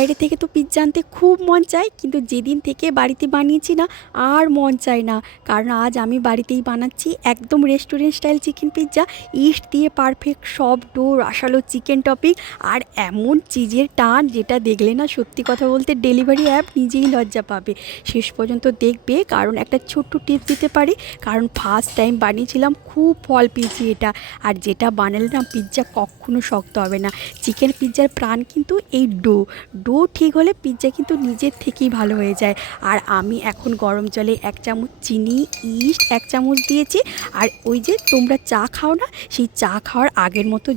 বাইরে থেকে তো পিৎজা আনতে খুব মন চায়, কিন্তু যেদিন থেকে বাড়িতে বানিয়েছি না আর মন চায় না। কারণ আজ আমি বাড়িতেই বানাচ্ছি একদম restaurant style chicken pizza. East দিয়ে পারফেক্ট সব ডো, রসালো চিকেন টপিং আর এমন চিজের টান যেটা দেখলে না সত্যি কথা বলতে ডেলিভারি অ্যাপ নিজেই লজ্জা পাবে। শেষ পর্যন্ত দেখবে, কারণ একটা ছোট্ট টিপস দিতে পারি, কারণ ফার্স্ট টাইম বানিয়েছিলাম, খুব ফল পেয়েছি এটা। আর যেটা বানালে না পিৎজা কখনো শক্ত হবে না। চিকেন পিৎজার প্রাণ কিন্তু এই ডো ঠিক হলে পিৎজা কিন্তু নিজের থেকেই ভালো হয়ে যায়। আর আমি এখন গরম জলে 1 চামচ চিনি, ইস্ট 1 চামচ দিয়েছি। আর ওই যে তোমরা চা খাও না, সেই চা খাওয়ার আগের মতো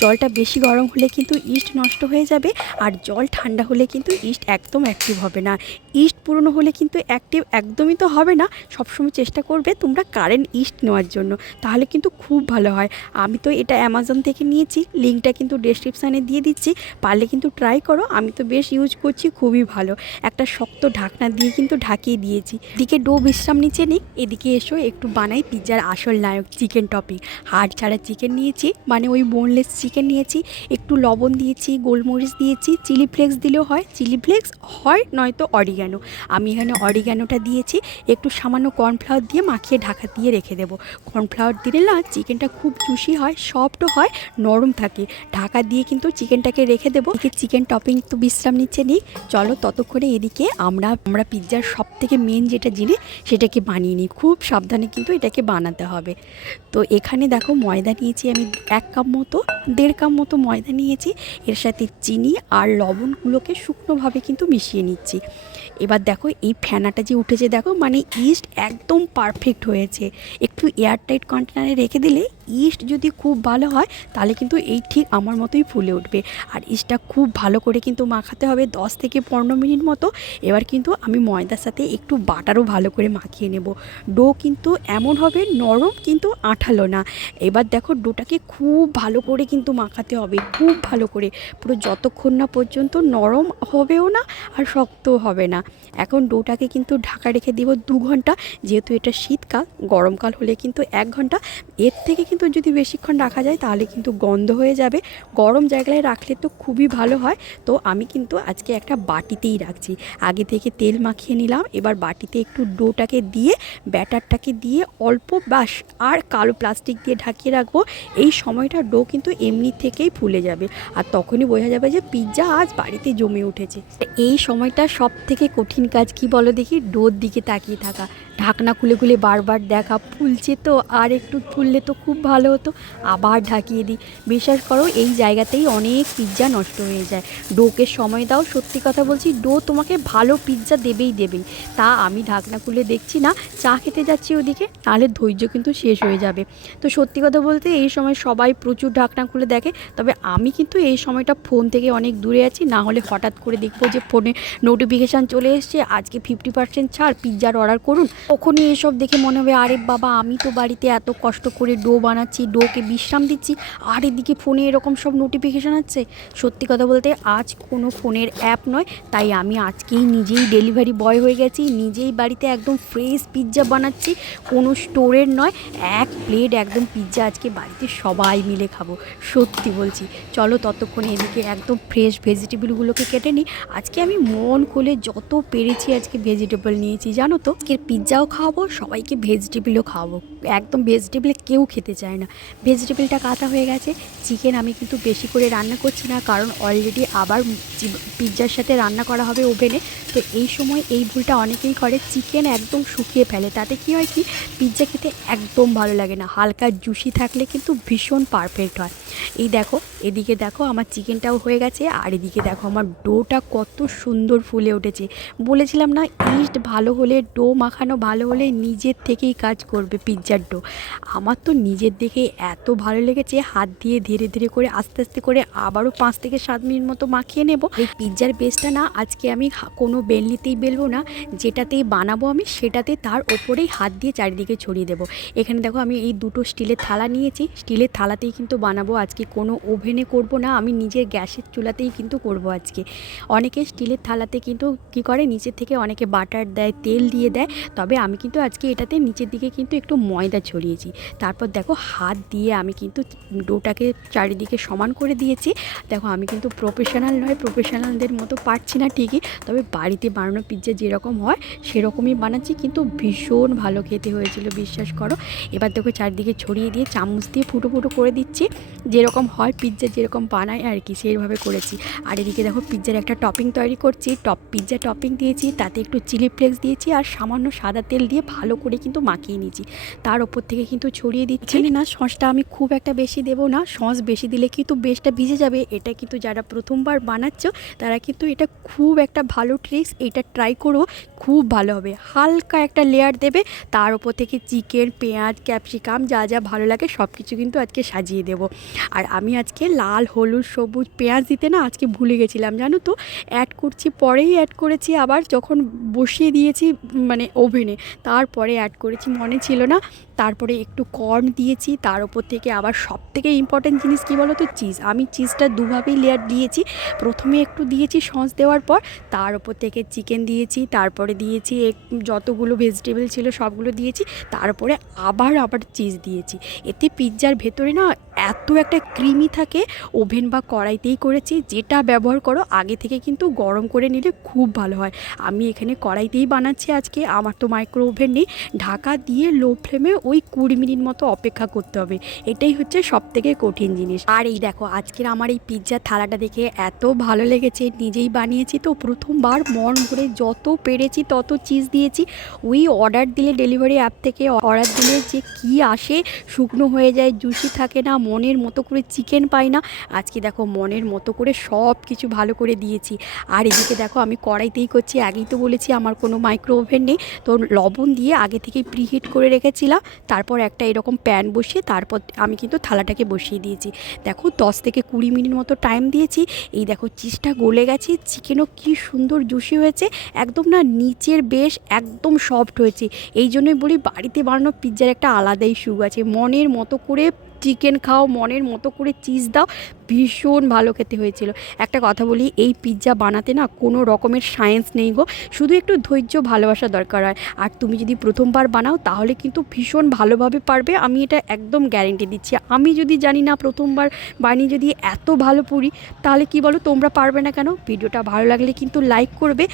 জলটা বেশি গরম হলে কিন্তু ইস্ট নষ্ট হয়ে যাবে, আর জল ঠান্ডা হলে কিন্তু ইস্ট একদম অ্যাক্টিভ হবে না। ইস্ট পুরনো হলে কিন্তু অ্যাক্টিভ একদমই তো হবে না। সবসময় চেষ্টা করবে তোমরা কারেন্ট ইস্ট নেওয়ার জন্য, তাহলে কিন্তু খুব ভালো হয়। আমি তো এটা অ্যামাজন থেকে নিয়েছি, লিঙ্কটা কিন্তু ডেসক্রিপশানে দিয়ে দিচ্ছি, পারলে কিন্তু ট্রাই করো। আমি তো বেশ ইউজ করছি, খুবই ভালো। একটা শক্ত ঢাকনা দিয়ে কিন্তু ঢাকিয়ে দিয়েছি। এদিকে ডো বিশ্রাম নিচে নিই, এদিকে এসো একটু বানাই পিৎজার আসল নায়ক চিকেন টপিং। হাড় ছাড়া চিকেন নিয়েছি, মানে ওই বোনলেস চিকেন নিয়েছি। একটু লবণ দিয়েছি, গোলমরিচ দিয়েছি, চিলি ফ্লেক্স দিলেও হয়, চিলি ফ্লেক্স হয় নয়তো অরিগ্যানো। আমি এখানে অরিগ্যানোটা দিয়েছি। একটু সামান্য কর্নফ্লাওয়ার দিয়ে মাখিয়ে ঢাকা দিয়ে রেখে দেবো। কর্নফ্লাওয়ার দিলে না চিকেনটা খুব জুসি হয়, সফটও হয়, নরম থাকে। ঢাকা দিয়ে কিন্তু চিকেনটাকে রেখে দেবো। এদিকে চিকেন টপিং তো বিশ্রাম নিচ্ছে নিই, চলো ততক্ষণে এদিকে আমরা পিৎজার সব থেকে মেন যেটা জিনিস সেটাকে বানিয়ে নিই। খুব সাবধানে কিন্তু এটাকে বানাতে হবে। তো এখানে দেখো ময়দা নিয়েছি আমি 1 কাপ মতো, 1.5 কাপ মতো ময়দা নিয়েছি। এর সাথে চিনি আর লবণগুলোকে শুকনোভাবে কিন্তু মিশিয়ে নিচ্ছি। এবার দেখো এই ফেনাটা যে উঠেছে, দেখো মানে ইস্ট একদম পারফেক্ট হয়েছে। একটু এয়ারটাইট কন্টেনারে রেখে দিলে ইস্ট যদি খুব ভালো হয় তাহলে কিন্তু এই ঠিক আমার মতোই ফুলে উঠবে। আর ইস্টটা খুব ভালো করে কিন্তু মাখাতে হবে 10 থেকে 15 মিনিট মতো। এবার কিন্তু আমি ময়দার সাথে একটু বাটারও ভালো করে মাখিয়ে নেব। ডো কিন্তু এমন হবে নরম কিন্তু আঠালো না। এবার দেখো ডোটাকে খুব ভালো করে কিন্তু মাখাতে হবে, খুব ভালো করে, পুরো যতক্ষণ না পর্যন্ত নরম হবেও না আর শক্তও হবে না। এখন ডোটাকে কিন্তু ঢাকা রেখে দিব 2 ঘন্টা। যেহেতু এটা শীতকাল, গরমকাল হলে কিন্তু 1 ঘন্টা। এর থেকে কিন্তু যদি বেশিক্ষণ রাখা যায় তাহলে কিন্তু গন্ধ হয়ে যাবে। গরম জায়গায় রাখলে তো খুবই ভালো হয়। তো আমি কিন্তু আজকে একটা বাটিতেই রাখছি। আগে থেকে তেল মাখিয়ে নিলাম, এবার বাটিতে একটু ডোটাকে দিয়ে ব্যাটারটাকে দিয়ে অল্প বাস আর কালো প্লাস্টিক দিয়ে ঢাকিয়ে রাখবো। এই সময়টা ডো কিন্তু এমনি থেকেই ফুলে যাবে, আর তখনই বোঝা যাবে যে পিৎজা আজ বাড়িতে জমে উঠেছে। এই সময়টা সব থেকে কঠিন কাজ কি বলো দেখি? ডোর দিকে তাকিয়ে থাকা, ঢাকনা খুলে খুলে বারবার দেখা, ফুলছে তো, আর একটু ফুললে তো খুব ভালো হতো, আবার ঢাকিয়ে দিই। বিশ্বাস করো এই জায়গাতেই অনেক পিৎজা নষ্ট হয়ে যায়। ডোকে সময় দাও, সত্যি কথা বলছি ডো তোমাকে ভালো পিৎজা দেবেই। তা আমি ঢাকনা খুলে দেখছি না, চা খেতে যাচ্ছি ওদিকে, তাহলে ধৈর্য কিন্তু শেষ হয়ে যাবে। তো সত্যি কথা বলতে এই সময় সবাই প্রচুর ঢাকনা খুলে দেখে, তবে আমি কিন্তু এই সময়টা ফোন থেকে অনেক দূরে আছি। না হলে হঠাৎ করে দেখবো যে ফোনে নোটিফিকেশান চলে এসছে, আজকে 50% ছাড়, পিৎজার অর্ডার করুন। তখনই এসব দেখে মনে হবে আরে বাবা, আমি তো বাড়িতে এত কষ্ট করে ডো বানাচ্ছি, ডোকে বিশ্রাম দিচ্ছি, আর এদিকে ফোনে এরকম সব নোটিফিকেশান আসছে। সত্যি কথা বলতে আজ কোনো ফোনের অ্যাপ নয়, তাই আমি আজকেই নিজেই ডেলিভারি বয় হয়ে গেছি, নিজেই বাড়িতে একদম ফ্রেশ পিৎজা বানাচ্ছি, কোনো স্টোরের নয়। 1 প্লেট একদম পিৎজা আজকে বাড়িতে সবাই মিলে খাবো, সত্যি বলছি। চলো ততক্ষণে এদিকে একদম ফ্রেশ ভেজিটেবলগুলোকে কেটে নিই। আজকে আমি মন খুলে যত পেরেছি আজকে ভেজিটেবল নিয়েছি, জানো তো। আজকে পিৎজাও খাওয়াবো সবাইকে, ভেজিটেবলও খাওয়াবো। একদম ভেজিটেবলে কেউ খেতে চায় না। ভেজিটেবলটা কাটা হয়ে গেছে। চিকেন আমি কিন্তু বেশি করে রান্না করছি না, কারণ অলরেডি আবার পিৎজার সাথে রান্না করা হবে ওভেনে। তো এই সময় এই ভুলটা অনেকেই করে, চিকেন একদম শুকিয়ে ফেলে। তাতে কী হয় কি, পিৎজা খেতে একদম ভালো লাগে না। হালকা জুসি থাকলে কিন্তু ভীষণ পারফেক্ট হয়। এই দেখো, এদিকে দেখো আমার চিকেনটাও হয়ে গেছে, আর এদিকে দেখো আমার ডোটা কত সুন্দর ফুলে উঠেছে। বলেছিলাম না, ইস্ট ভালো হলে, ডো মাখানো ভালো হলে নিজের থেকেই কাজ করবে পিৎজার ডো। আমার তো নিজের দেখে এত ভালো লেগেছে, হাত দিয়ে ধীরে ধীরে করে আস্তে আস্তে করে আবারও 5 থেকে 7 মিনিট মতো মাখিয়ে নেব। এই পিৎজার বেসটা না আজকে আমি কোনো বেলনিতেই বেলবো না, যেটাতেই বানাবো আমি সেটাতে তার ওপরেই হাত দিয়ে চারিদিকে ছড়িয়ে দেবো। এখানে দেখো আমি এই 2টো স্টিলের থালা নিয়েছি, স্টিলের থালাতেই কিন্তু বানাবো আজকে, কোনো ওভেনে করব না, আমি নিজের গ্যাসের চুলাতেই কিন্তু করব আজকে। অনেকে স্টিলের থালাতে কিন্তু কী করে, নিচের থেকে অনেকে বাটার দেয়, তেল দিয়ে দেয়, তবে আমি কিন্তু আজকে এটাতে নিচের দিকে কিন্তু একটু ময়দা ছড়িয়েছি। তারপর দেখো হাত দিয়ে আমি কিন্তু ডোটাকে চারিদিকে সমান করে দিয়েছি। দেখো আমি কিন্তু প্রফেশনাল নয়, হয় প্রফেশনালদের মতো পারছি না ঠিকই, তবে বাড়িতে বানানো পিৎজা যেরকম হয় সেরকমই বানাচ্ছি, কিন্তু ভীষণ ভালো খেতে হয়েছিল বিশ্বাস করো। এবার দেখো চারদিকে ছড়িয়ে দিয়ে চামচ দিয়ে ফুটো ফুটো করে দিচ্ছি, যেরকম হয় পিৎজা যেরকম বানায় আর কি সেইভাবে করেছি। আর এদিকে দেখো পিৎজার একটা টপিং তৈরি করছি, পিৎজা টপিং দিয়েছি, তাতে একটু চিলি ফ্লেক্স দিয়েছি আর সামান্য সাদা তেল দিয়ে ভালো করে কিন্তু মাখিয়ে নিয়েছি, তার ওপর থেকে কিন্তু ছড়িয়ে দিচ্ছি। না সসটা আমি খুব একটা বেশি দেবো না, সস বেশি দিলে কিন্তু বেশটা ভিজে যাবে। এটা কিন্তু যারা প্রথমবার বানাচ্ছ তারা কিন্তু এটা খুব একটা ভালো ট্রিক্স, এটা ট্রাই করো, খুব ভালো হবে। হালকা একটা লেয়ার দেবে, তার ওপর থেকে চিকেন, পেঁয়াজ, ক্যাপসিকাম যা যা ভালো লাগে সব কিছু কিন্তু আজকে সাজিয়ে দেবো। আর আমি আজকে লাল, হলুদ, সবুজ পেঁয়াজ দিতে না আজকে ভুলে গেছিলাম জানো তো, অ্যাড করছি, পরেই অ্যাড করেছি, আবার যখন বসিয়ে দিয়েছি মানে ওভেনে তারপরে অ্যাড করেছি, মনে ছিল না। তারপরে একটু কর্ন দিয়েছি, তার ওপর থেকে আবার সব থেকে ইম্পর্ট্যান্ট জিনিস কী বলো তো, চিজ। আমি চিজটা দুভাবেই লেয়ার দিয়েছি, প্রথমে একটু দিয়েছি সস দেওয়ার পর, তার ওপর থেকে চিকেন দিয়েছি, তারপরে দিয়েছি যতগুলো ভেজিটেবল ছিল সবগুলো দিয়েছি, তারপরে আবার চিজ দিয়েছি। এতে পিৎজার ভেতরে না এত একটা ক্রিমি থাকে। ওভেন বা কড়াইতেই করেছি, যেটা ব্যবহার করো আগে থেকে কিন্তু গরম করে নিলে খুব ভালো হয়। আমি এখানে কড়াইতেই বানাচ্ছি আজকে, আমার তো মাইক্রো ওভেন নেই। ঢাকা দিয়ে লো ফ্লেমে ওই 20 মিনিট মতো অপেক্ষা করতে হবে, এটাই হচ্ছে সব থেকে কঠিন জিনিস। আর এই দেখো আজকের আমার এই পিৎজার থালাটা দেখে এত ভালো লেগেছে, নিজেই বানিয়েছি তো প্রথমবার, মন ভরে যত পেরেছি তত চিজ দিয়েছি। ওই অর্ডার দিলে ডেলিভারি অ্যাপ থেকে অর্ডার দিলে যে কি আসে, শুকনো হয়ে যায়, জুসি থাকে না, মনের মতো করে চিকেন পাই না। আজকে দেখো মনের মতো করে সব কিছু ভালো করে দিয়েছি। আর এদিকে দেখো আমি কড়াইতেই করছি, আগেই তো বলেছি আমার কোনো মাইক্রো ওভেন নেই, তো লবণ দিয়ে আগে থেকেই প্রিহিট করে রেখেছিলাম। তারপর একটা এরকম প্যান বসিয়ে তারপর আমি কিন্তু থালাটাকে বসিয়ে দিয়েছি। দেখো 10 থেকে 20 মিনিট মতো টাইম দিয়েছি। এই দেখো চিজটা গলে গেছে, চিকেনও কি সুন্দর জুসি হয়েছে, একদম না নিচের বেশ একদম সফট হয়েছে। এই জন্যই বলি বাড়িতে বানানো পিৎজার একটা আলাদাই সুখ আছে। মনের মতো করে চিকেন খাও, মনের মতো করে চিজ দাও, ভীষণ ভালো খেতে হয়েছিল। একটা কথা বলি, এই পিৎজা বানাতে না কোনো রকমের সায়েন্স নেই গো, শুধু একটু ধৈর্য, ভালোবাসা দরকার হয়। আর তুমি যদি প্রথমবার বানাও তাহলে কিন্তু ভীষণ ভালোভাবে পারবে, আমি এটা একদম গ্যারেন্টি দিচ্ছি। আমি যদি জানি না, প্রথমবার বানিয়ে যদি এত ভালো পুরি, তাহলে কি বলো তোমরা পারবে না কেন? ভিডিওটা ভালো লাগলে কিন্তু লাইক করবে।